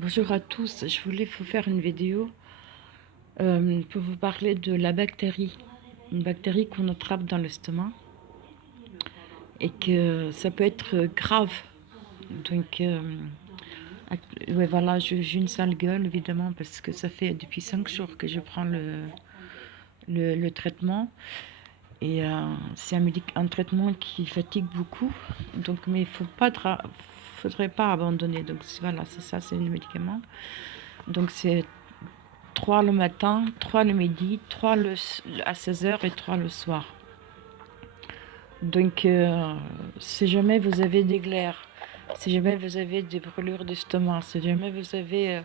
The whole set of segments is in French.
Bonjour à tous, je voulais vous faire une vidéo pour vous parler de la bactérie. Une bactérie qu'on attrape dans l'estomac et que ça peut être grave. Donc, ouais, voilà, j'ai une sale gueule évidemment parce que ça fait depuis 5 jours que je prends le traitement. Et c'est un traitement qui fatigue beaucoup. Donc, mais il faudrait pas abandonner. Donc voilà, c'est ça, c'est le médicament. Donc c'est 3 le matin, 3 le midi, 3 à 16 heures et 3 le soir. Donc, si jamais vous avez des glaires, si jamais vous avez des brûlures d'estomac, si jamais vous avez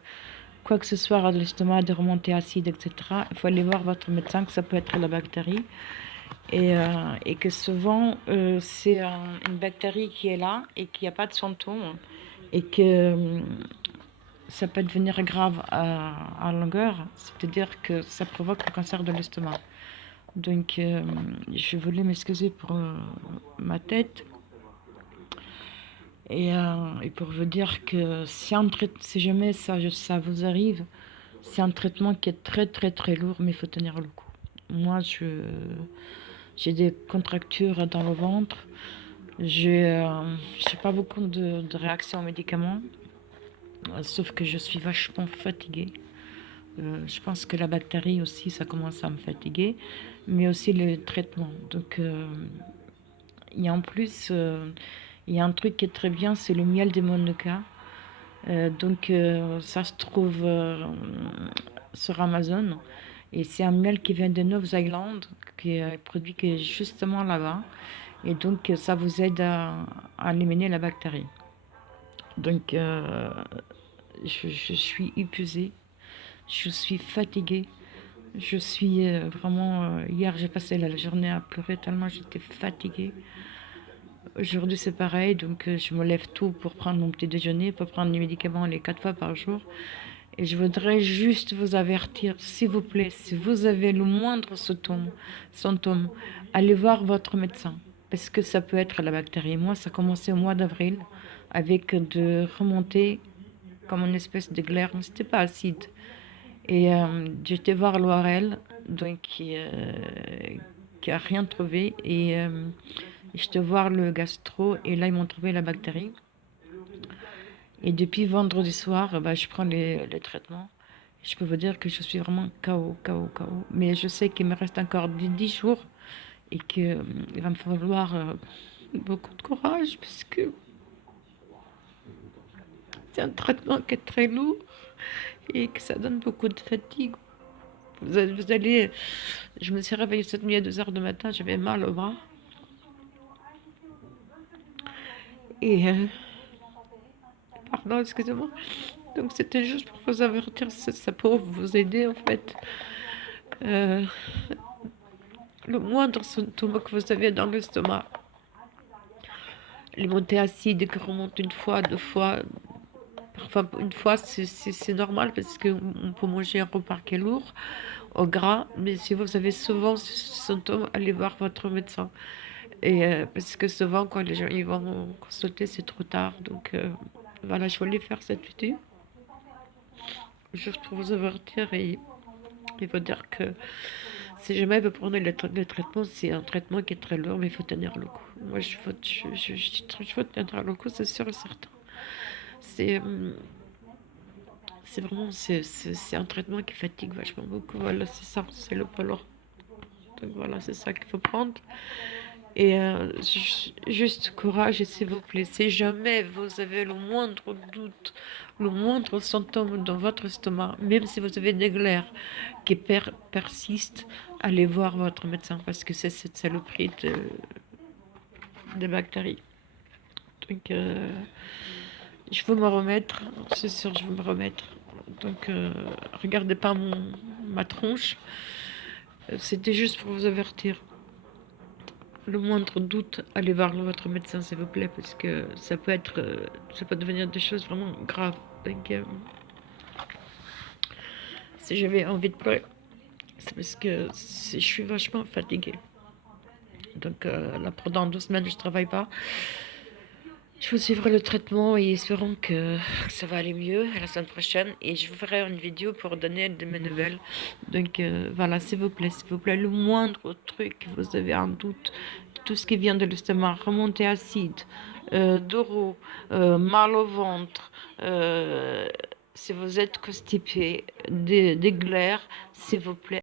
quoi que ce soit à l'estomac, des remontées acides, etc., il faut aller voir votre médecin, que ça peut être la bactérie. Et que souvent, c'est une bactérie qui est là et qui n'a pas de symptômes. Et que ça peut devenir grave à longueur, c'est-à-dire que ça provoque le cancer de l'estomac. Donc, je voulais m'excuser pour ma tête et pour vous dire que si jamais ça vous arrive, c'est un traitement qui est très très très lourd, mais il faut tenir le coup. Moi, j'ai des contractures dans le ventre, j'ai pas beaucoup de réactions aux médicaments, sauf que je suis vachement fatiguée. Je pense que la bactérie aussi, ça commence à me fatiguer, mais aussi le traitement. Donc, et en plus, il y a un truc qui est très bien, c'est le miel des Monoka. Donc, ça se trouve sur Amazon. Et c'est un miel qui vient de Nouvelle-Zélande, qui est produit justement là-bas. Et donc, ça vous aide à éliminer la bactérie. Donc, je suis épuisée, je suis fatiguée. Je suis vraiment... hier, j'ai passé la journée à pleurer tellement j'étais fatiguée. Aujourd'hui, c'est pareil. Donc, je me lève tôt pour prendre mon petit déjeuner, pour prendre les médicaments les 4 fois par jour. Et je voudrais juste vous avertir, s'il vous plaît, si vous avez le moindre symptôme, allez voir votre médecin. Parce que ça peut être la bactérie. Moi, ça a commencé au mois d'avril avec de remontées comme une espèce de glaire. Mais c'était pas acide. Et j'étais voir l'ORL, donc qui a rien trouvé. Et j'étais voir le gastro, et là, ils m'ont trouvé la bactérie. Et depuis vendredi soir, bah, je prends les traitements. Je peux vous dire que je suis vraiment KO, KO, KO. Mais je sais qu'il me reste encore 10 jours et qu'il va me falloir beaucoup de courage parce que c'est un traitement qui est très lourd et que ça donne beaucoup de fatigue. Vous allez, je me suis réveillée cette nuit à 2 heures du matin, j'avais mal au bras. Et, pardon, excusez-moi. Donc c'était juste pour vous avertir, ça pour vous aider en fait. Euh, le moindre symptôme que vous avez dans l'estomac, les montées acides qui remontent une fois, 2 fois, parfois une fois c'est normal parce qu'on peut manger un repas qui est lourd, au gras, mais si vous avez souvent ce symptôme, allez voir votre médecin. Et parce que souvent quand les gens ils vont consulter, c'est trop tard. Donc voilà, je voulais faire cette vidéo juste pour vous avertir et vous dire que si jamais vous prenez le traitement, c'est un traitement qui est très lourd, mais il faut tenir le coup. Moi, je veux tenir le coup, c'est sûr et certain. C'est c'est vraiment, c'est un traitement qui fatigue vachement beaucoup. Voilà, c'est ça, c'est le polo. Donc voilà, c'est ça qu'il faut prendre. Et juste courage, et s'il vous plaît, si jamais vous avez le moindre doute, le moindre symptôme dans votre estomac, même si vous avez des glaires qui persistent, allez voir votre médecin parce que c'est cette saloperie de bactéries. Donc, je veux me remettre, c'est sûr, je veux me remettre. Donc, regardez pas ma tronche. C'était juste pour vous avertir. Le moindre doute, allez voir votre médecin, s'il vous plaît, parce que ça peut devenir des choses vraiment graves. Donc, si j'avais envie de pleurer, c'est parce que je suis vachement fatiguée. Donc, là, pendant 2 semaines, je travaille pas. Je vous suivrai le traitement et espérons que ça va aller mieux la semaine prochaine. Et je vous ferai une vidéo pour donner de mes nouvelles. Donc voilà, s'il vous plaît, le moindre truc que vous avez un doute, tout ce qui vient de l'estomac, remontée acide, d'euro, mal au ventre, si vous êtes constipé, des glaires, s'il vous plaît.